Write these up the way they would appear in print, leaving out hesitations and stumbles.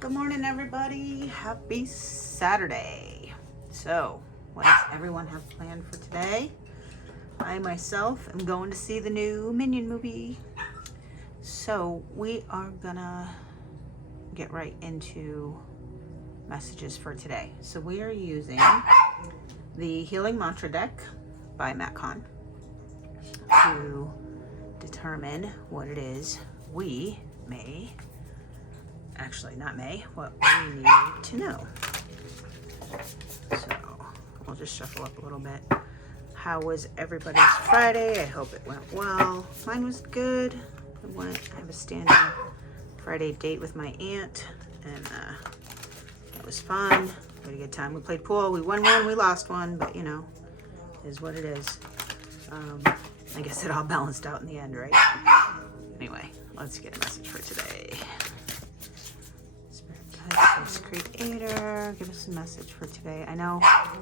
Good morning, everybody. Happy Saturday. So, what does everyone have planned for today? I myself am going to see the new Minion movie. So, we are gonna get right into messages for today. So, we are using the Healing Mantra deck by Matt Kahn to determine what it is we may, actually not may, what we need to know. So we'll just shuffle up a little bit. How was everybody's Friday? I hope it went well. Mine was good. I have a standing Friday date with my aunt, and that was fun. We had a good time. We played pool. We won one, we lost one, but you know, is what it is. I guess it all balanced out in the end, right? Anyway, let's get a message for today. Spirit guides, Source Creator, give us a message for today. I know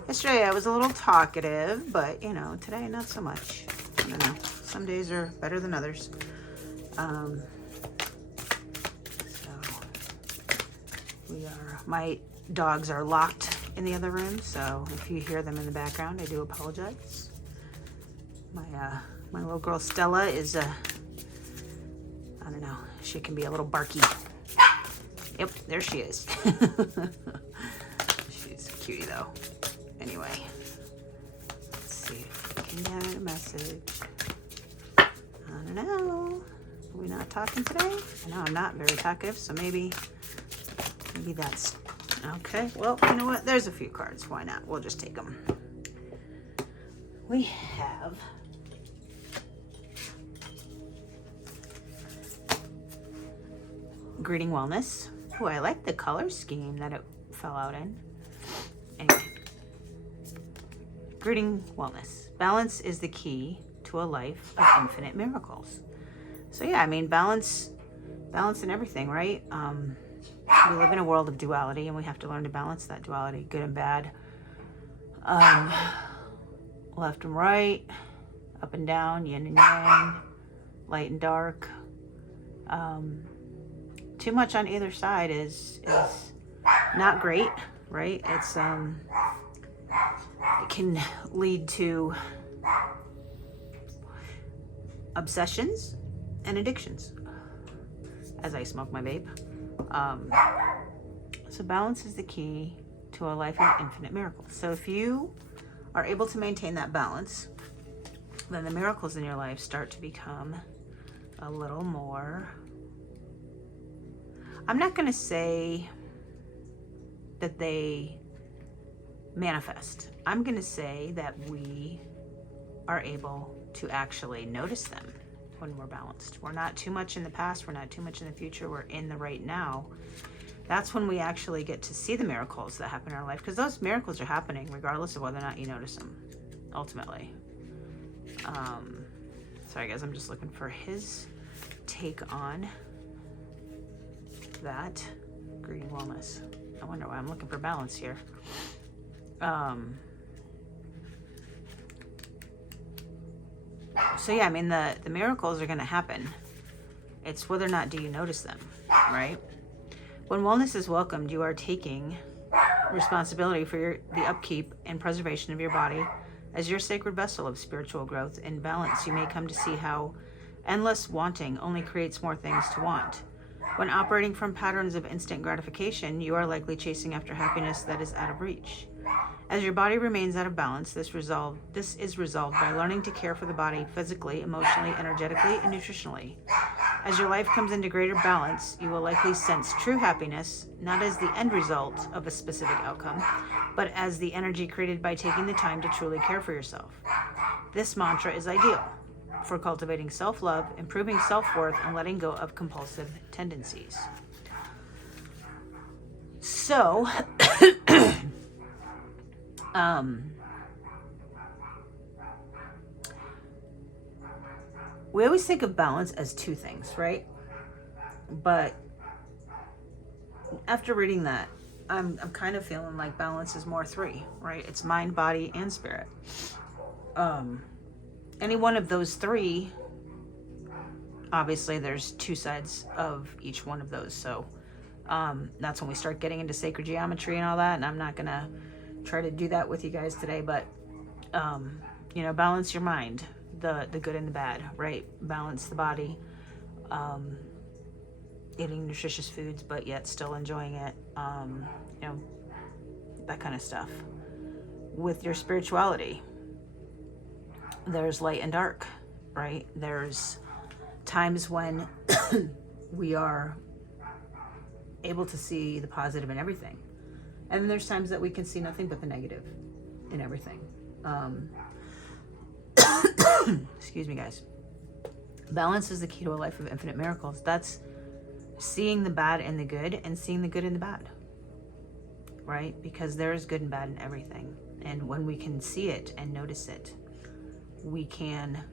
yesterday I was a little talkative, but you know, today not so much. I don't know. Some days are better than others. My dogs are locked in the other room, so if you hear them in the background, I do apologize. My little girl Stella is I don't know, she can be a little barky. Yep, there she is. She's a cutie though. Anyway, let's see if we can get a message. I don't know. Are we not talking today? I know I'm not very talkative, so maybe that's okay. Well, you know what? There's a few cards. Why not? We'll just take them. We have Greeting Wellness. Oh, I like the color scheme that it fell out in. Anyway, Greeting Wellness. Balance is the key to a life of infinite miracles. So yeah, I mean, balance in everything, right? We live in a world of duality, and we have to learn to balance that duality, good and bad, left and right, up and down, yin and yang, light and dark. Too much on either side is not great, right? It's it can lead to obsessions and addictions, as I smoke my vape. So balance is the key to a life of infinite miracles. So if you are able to maintain that balance, then the miracles in your life start to become a little more, I'm not going to say that they manifest. I'm going to say that we are able to actually notice them when we're balanced. We're not too much in the past. We're not too much in the future. We're in the right now. That's when we actually get to see the miracles that happen in our life, because those miracles are happening regardless of whether or not you notice them, ultimately. Sorry guys, I'm just looking for his take on that. Greeting Wellness. I wonder why I'm looking for balance here. So yeah, I mean, the miracles are going to happen. It's whether or not do you notice them, right? When wellness is welcomed, you are taking responsibility for the upkeep and preservation of your body as your sacred vessel of spiritual growth. In balance, you may come to see how endless wanting only creates more things to want. When operating from patterns of instant gratification, you are likely chasing after happiness that is out of reach. As your body remains out of balance, this is resolved by learning to care for the body physically, emotionally, energetically, and nutritionally. As your life comes into greater balance, you will likely sense true happiness, not as the end result of a specific outcome, but as the energy created by taking the time to truly care for yourself. This mantra is ideal for cultivating self-love, improving self-worth, and letting go of compulsive tendencies. So, we always think of balance as two things, right? But after reading that, I'm kind of feeling like balance is more three, right? It's mind, body, and spirit. Any one of those three, obviously there's two sides of each one of those. So That's when we start getting into sacred geometry and all that. And I'm not going to try to do that with you guys today, but, you know, balance your mind, the good and the bad, right? Balance the body, eating nutritious foods, but yet still enjoying it, you know, that kind of stuff. With your spirituality, there's light and dark, right? There's times when we are able to see the positive in everything. And then there's times that we can see nothing but the negative in everything. Excuse me, guys. Balance is the key to a life of infinite miracles. That's seeing the bad and the good, and seeing the good in the bad, right? Because there is good and bad in everything. And when we can see it and notice it, we can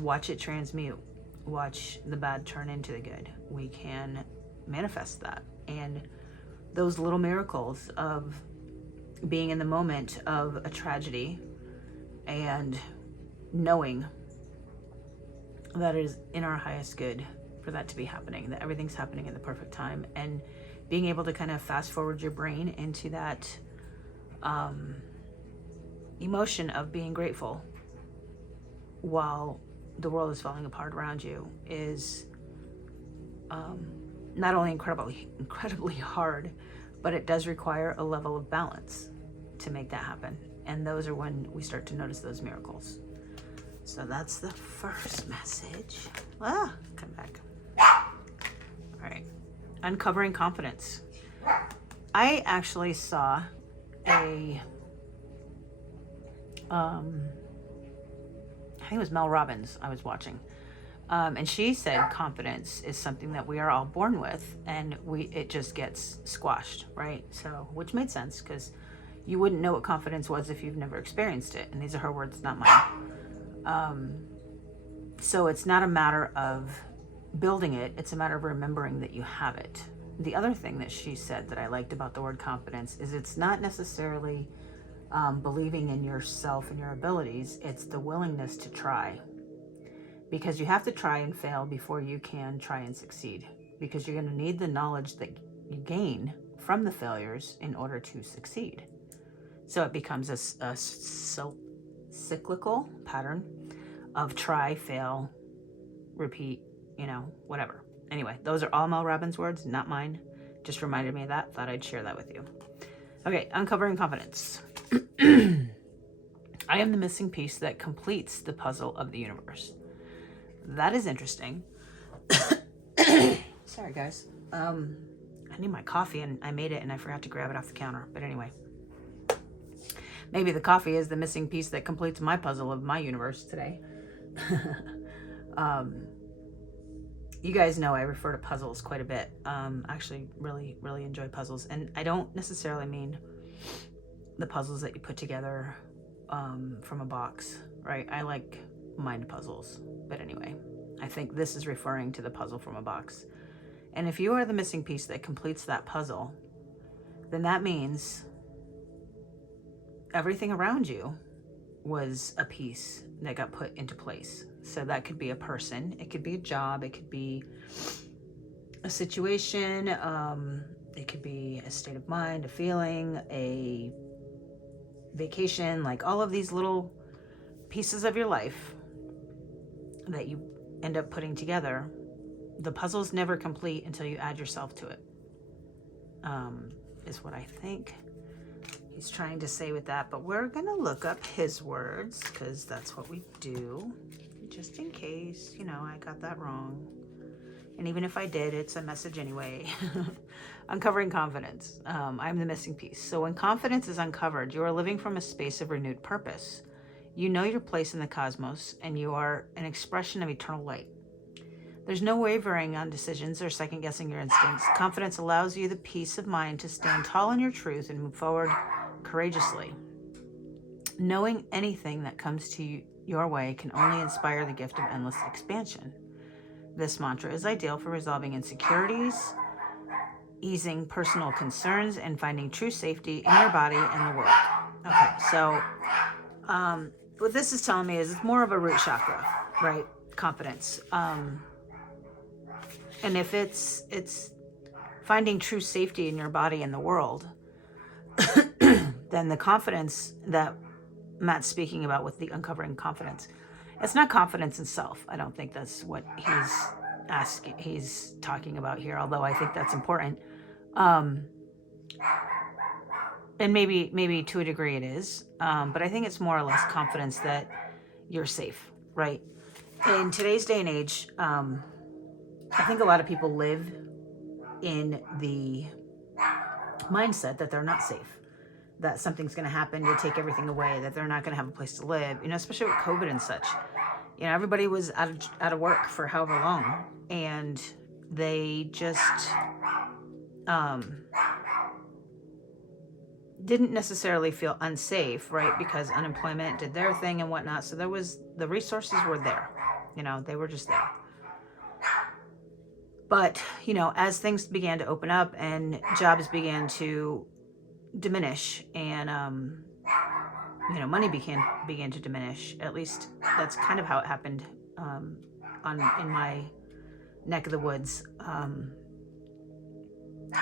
watch it transmute, watch the bad turn into the good. We can manifest that. And those little miracles of being in the moment of a tragedy and knowing that it is in our highest good for that to be happening, that everything's happening in the perfect time, and being able to kind of fast forward your brain into that emotion of being grateful while the world is falling apart around you is not only incredibly hard, but it does require a level of balance to make that happen. And those are when we start to notice those miracles. So that's the first message. Come back. All right. Uncovering confidence. I actually saw I think it was Mel Robbins I was watching. And she said confidence is something that we are all born with, and it just gets squashed, right? So, which made sense, because you wouldn't know what confidence was if you've never experienced it. And these are her words, not mine. So it's not a matter of building it, it's a matter of remembering that you have it. The other thing that she said that I liked about the word confidence is it's not necessarily believing in yourself and your abilities, it's the willingness to try. Because you have to try and fail before you can try and succeed. Because you're going to need the knowledge that you gain from the failures in order to succeed. So it becomes a cyclical pattern of try, fail, repeat, you know, whatever. Anyway, those are all Mel Robbins' words, not mine. Just reminded me of that. Thought I'd share that with you. Okay, uncovering confidence. I am the missing piece that completes the puzzle of the universe. That is interesting. Sorry, guys. I need my coffee, and I made it, and I forgot to grab it off the counter. But anyway, maybe the coffee is the missing piece that completes my puzzle of my universe today. You guys know I refer to puzzles quite a bit. Actually, really, really enjoy puzzles. And I don't necessarily mean the puzzles that you put together from a box, right? I like mind puzzles. But anyway, I think this is referring to the puzzle from a box. And if you are the missing piece that completes that puzzle, then that means everything around you was a piece that got put into place. So that could be a person, it could be a job, it could be a situation, it could be a state of mind, a feeling, a vacation, like all of these little pieces of your life that you end up putting together. The puzzle's never complete until you add yourself to it, is what I think he's trying to say with that. But we're gonna look up his words, because that's what we do, just in case, you know, I got that wrong. And even if I did, it's a message anyway. Uncovering confidence. I'm the missing piece. So when confidence is uncovered, you are living from a space of renewed purpose. You know your place in the cosmos, and you are an expression of eternal light. There's no wavering on decisions or second-guessing your instincts. Confidence allows you the peace of mind to stand tall in your truth and move forward courageously. Knowing anything that comes to your way can only inspire the gift of endless expansion. This mantra is ideal for resolving insecurities, easing personal concerns, and finding true safety in your body and the world. Okay, so what this is telling me is it's more of a root chakra, right? Confidence. And if it's finding true safety in your body and the world, then the confidence that Matt's speaking about with the uncovering confidence, it's not confidence in self. I don't think that's what he's talking about here, although I think that's important. And maybe to a degree it is, but I think it's more or less confidence that you're safe, right? In today's day and age, I think a lot of people live in the mindset that they're not safe, that something's going to happen to take everything away, that they're not going to have a place to live, especially with COVID and such. Everybody was out of work for however long, and they just didn't necessarily feel unsafe, right? Because unemployment did their thing and whatnot. So the resources were there, they were just there. But, as things began to open up and jobs began to diminish and, money began to diminish, at least that's kind of how it happened in my neck of the woods.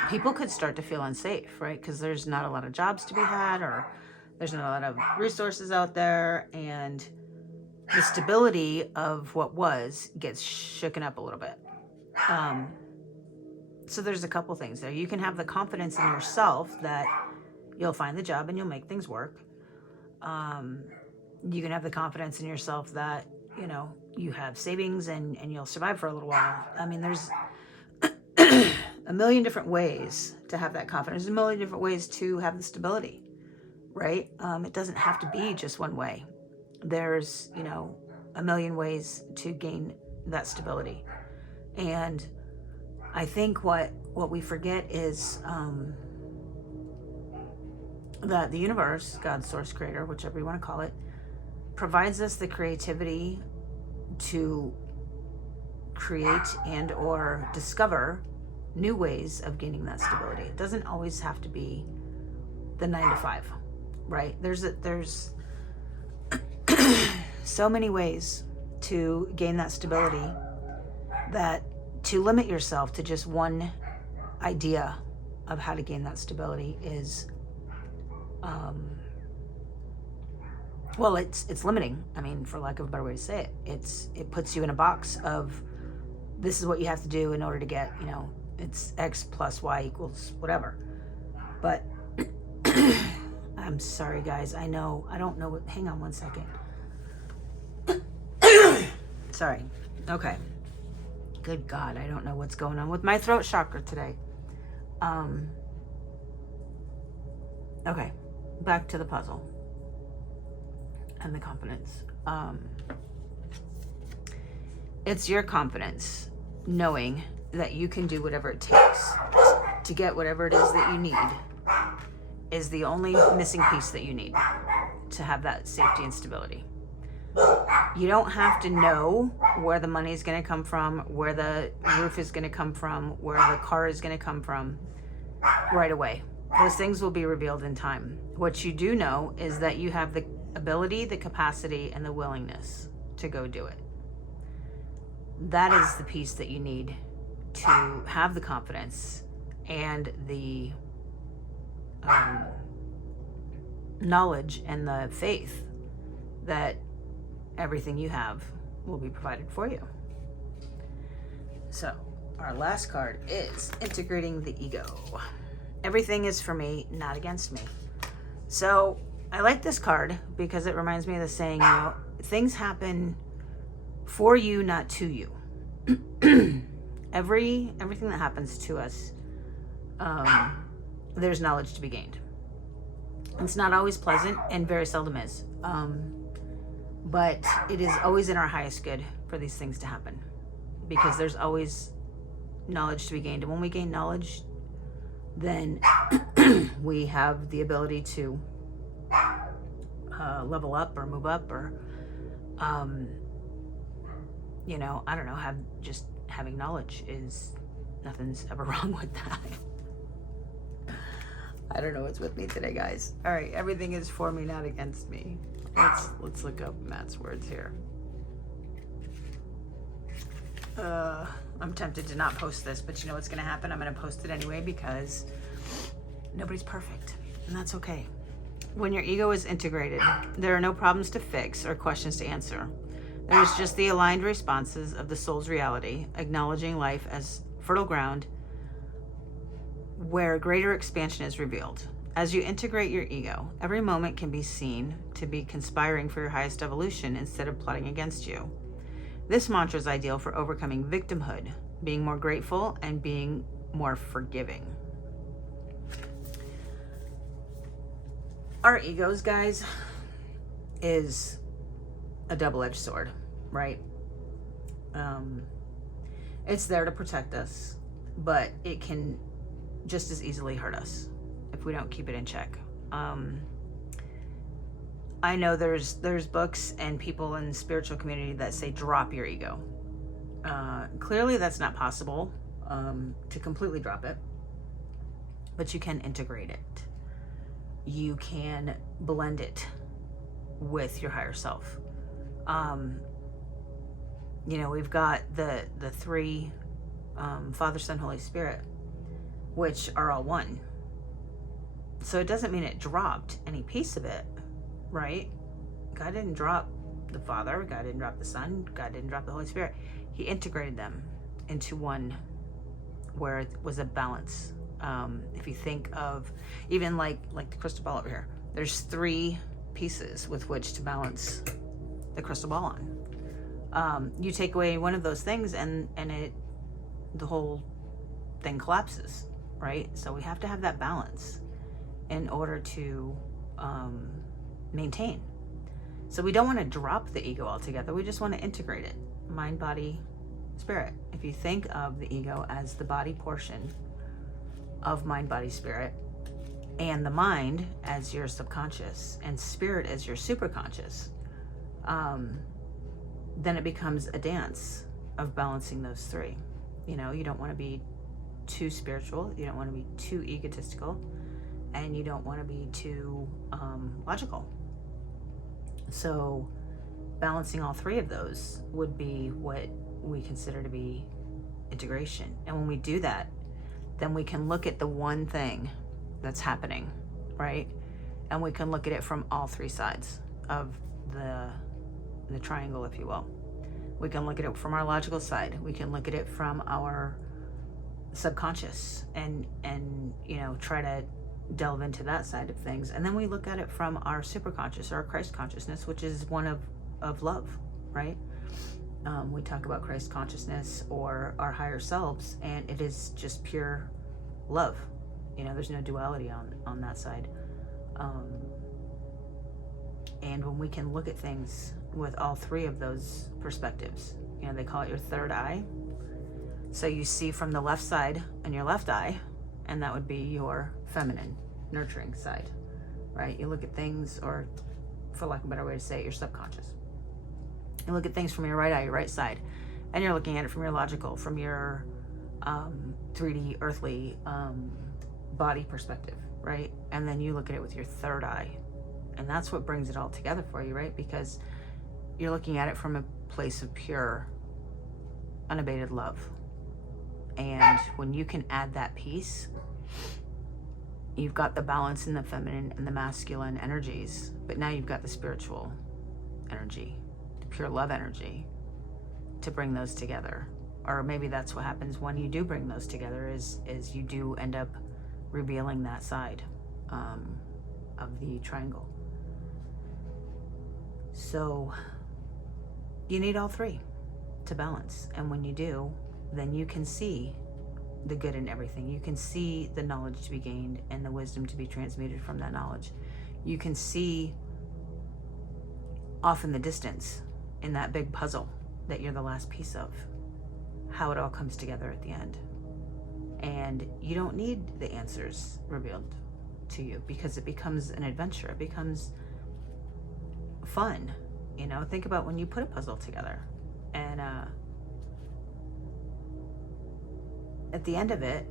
People could start to feel unsafe, right? Because there's not a lot of jobs to be had, or there's not a lot of resources out there, and the stability of what gets shooken up a little bit. So there's a couple things there. You can have the confidence in yourself that you'll find the job and you'll make things work. You can have the confidence in yourself that, you have savings and you'll survive for a little while. I mean, there's a million different ways to have that confidence, a million different ways to have the stability, right? It doesn't have to be just one way. There's, a million ways to gain that stability. And I think what we forget is that the universe, God, source, creator, whichever you want to call it, provides us the creativity to create and or discover new ways of gaining that stability. It doesn't always have to be the 9 to 5, right? There's so many ways to gain that stability that to limit yourself to just one idea of how to gain that stability is, it's limiting. I mean, for lack of a better way to say it, it puts you in a box of this is what you have to do in order to get, it's X plus Y equals whatever. But I'm sorry, guys. I don't know what, hang on one second. Sorry. Okay. Good God, I don't know what's going on with my throat chakra today. Okay, back to the puzzle and the confidence. It's your confidence knowing that you can do whatever it takes to get whatever it is that you need is the only missing piece that you need to have that safety and stability. You don't have to know where the money is going to come from, where the roof is going to come from, where the car is going to come from right away. Those things will be revealed in time. What you do know is that you have the ability, the capacity, and the willingness to go do it. That is the piece that you need to have the confidence and the knowledge and the faith that everything you have will be provided for you. So, our last card is integrating the ego. Everything is for me, not against me. So, I like this card because it reminds me of the saying, things happen for you, not to you. Everything that happens to us, there's knowledge to be gained. It's not always pleasant and very seldom is. But it is always in our highest good for these things to happen because there's always knowledge to be gained. And when we gain knowledge, then we have the ability to level up or move up or, I don't know, having knowledge is, nothing's ever wrong with that. I don't know what's with me today, guys. All right, everything is for me, not against me. Let's look up Matt's words here. I'm tempted to not post this, but you know what's going to happen? I'm going to post it anyway because nobody's perfect, and that's okay. When your ego is integrated, there are no problems to fix or questions to answer. There is just the aligned responses of the soul's reality, acknowledging life as fertile ground where greater expansion is revealed. As you integrate your ego, every moment can be seen to be conspiring for your highest evolution instead of plotting against you. This mantra is ideal for overcoming victimhood, being more grateful, and being more forgiving. Our egos, guys, is a double-edged sword, right? It's there to protect us, but it can just as easily hurt us if we don't keep it in check. I know there's books and people in the spiritual community that say drop your ego. Clearly that's not possible to completely drop it, but you can integrate it. You can blend it with your higher self. You know, we've got the three, Father, Son, Holy Spirit, which are all one. So it doesn't mean it dropped any piece of it, right? God didn't drop the Father, God didn't drop the Son, God didn't drop the Holy Spirit. He integrated them into one where it was a balance. If you think of even like the crystal ball over here, there's three pieces with which to balance the crystal ball on. You take away one of those things and the whole thing collapses, right? So we have to have that balance in order to maintain. So we don't want to drop the ego altogether. We just want to integrate it. Mind, body, spirit. If you think of the ego as the body portion of mind, body, spirit, and the mind as your subconscious and spirit as your superconscious, then it becomes a dance of balancing those three. You know, you don't want to be too spiritual, you don't want to be too egotistical, and you don't want to be too logical. So balancing all three of those would be what we consider to be integration. And when we do that, then we can look at the one thing that's happening, right? And we can look at it from all three sides of the triangle, if you will. We can look at it from our logical side. We can look at it from our subconscious and you know, try to delve into that side of things. And then we look at it from our superconscious, or our Christ consciousness, which is one of love, right? We talk about Christ consciousness or our higher selves, and it is just pure love. You know, there's no duality on that side. And when we can look at things with all three of those perspectives, you know, they call it your third eye. So you see from the left side in your left eye, and that would be your feminine, nurturing side, right? You look at things, or for lack of a better way to say it, your subconscious. You look at things from your right eye, your right side, and you're looking at it from your logical, from your 3D earthly body perspective, right? And then you look at it with your third eye, and that's what brings it all together for you, right? Because you're looking at it from a place of pure, unabated love. And when you can add that piece, you've got the balance in the feminine and the masculine energies, but now you've got the spiritual energy, the pure love energy, to bring those together. Or maybe that's what happens when you do bring those together, is you do end up revealing that side of the triangle. So you need all three to balance. And when you do, then you can see the good in everything. You can see the knowledge to be gained and the wisdom to be transmuted from that knowledge. You can see off in the distance, in that big puzzle that you're the last piece of, how it all comes together at the end. And you don't need the answers revealed to you, because it becomes an adventure. It becomes fun. You know, think about when you put a puzzle together, and at the end of it,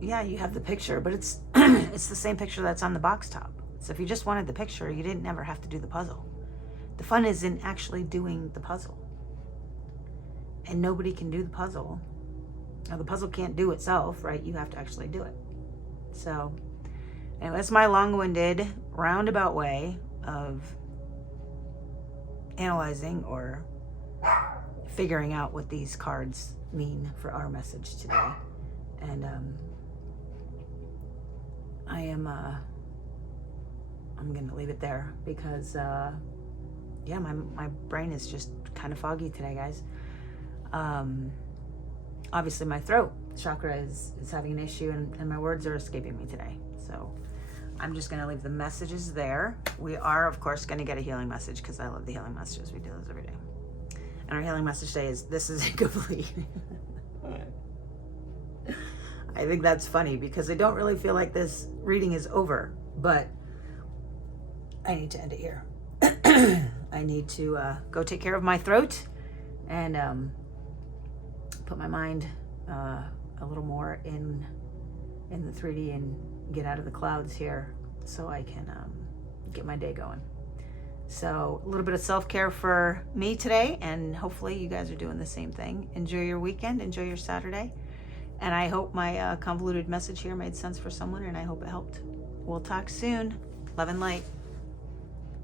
yeah, you have the picture, but it's it's the same picture that's on the box top. So if you just wanted the picture, you didn't ever have to do the puzzle. The fun is in actually doing the puzzle. and nobody can do the puzzle. Now, the puzzle can't do itself, right? You have to actually do it. So anyway, that's my long-winded roundabout way of analyzing or figuring out what these cards mean for our message today. And I'm gonna leave it there because yeah, my brain is just kind of foggy today, guys. Obviously my throat chakra is having an issue, and my words are escaping me today. So I'm just going to leave the messages there. We are, of course, going to get a healing message because I love the healing messages. We do those every day. And our healing message today is, this is incomplete. I think that's funny because I don't really feel like this reading is over, but I need to end it here. I need to go take care of my throat and put my mind a little more in the 3D and get out of the clouds here so I can get my day going. So a little bit of self-care for me today, and hopefully you guys are doing the same thing. Enjoy your weekend, enjoy your Saturday, and I hope my convoluted message here made sense for someone, and I hope it helped. We'll talk soon. Love and light.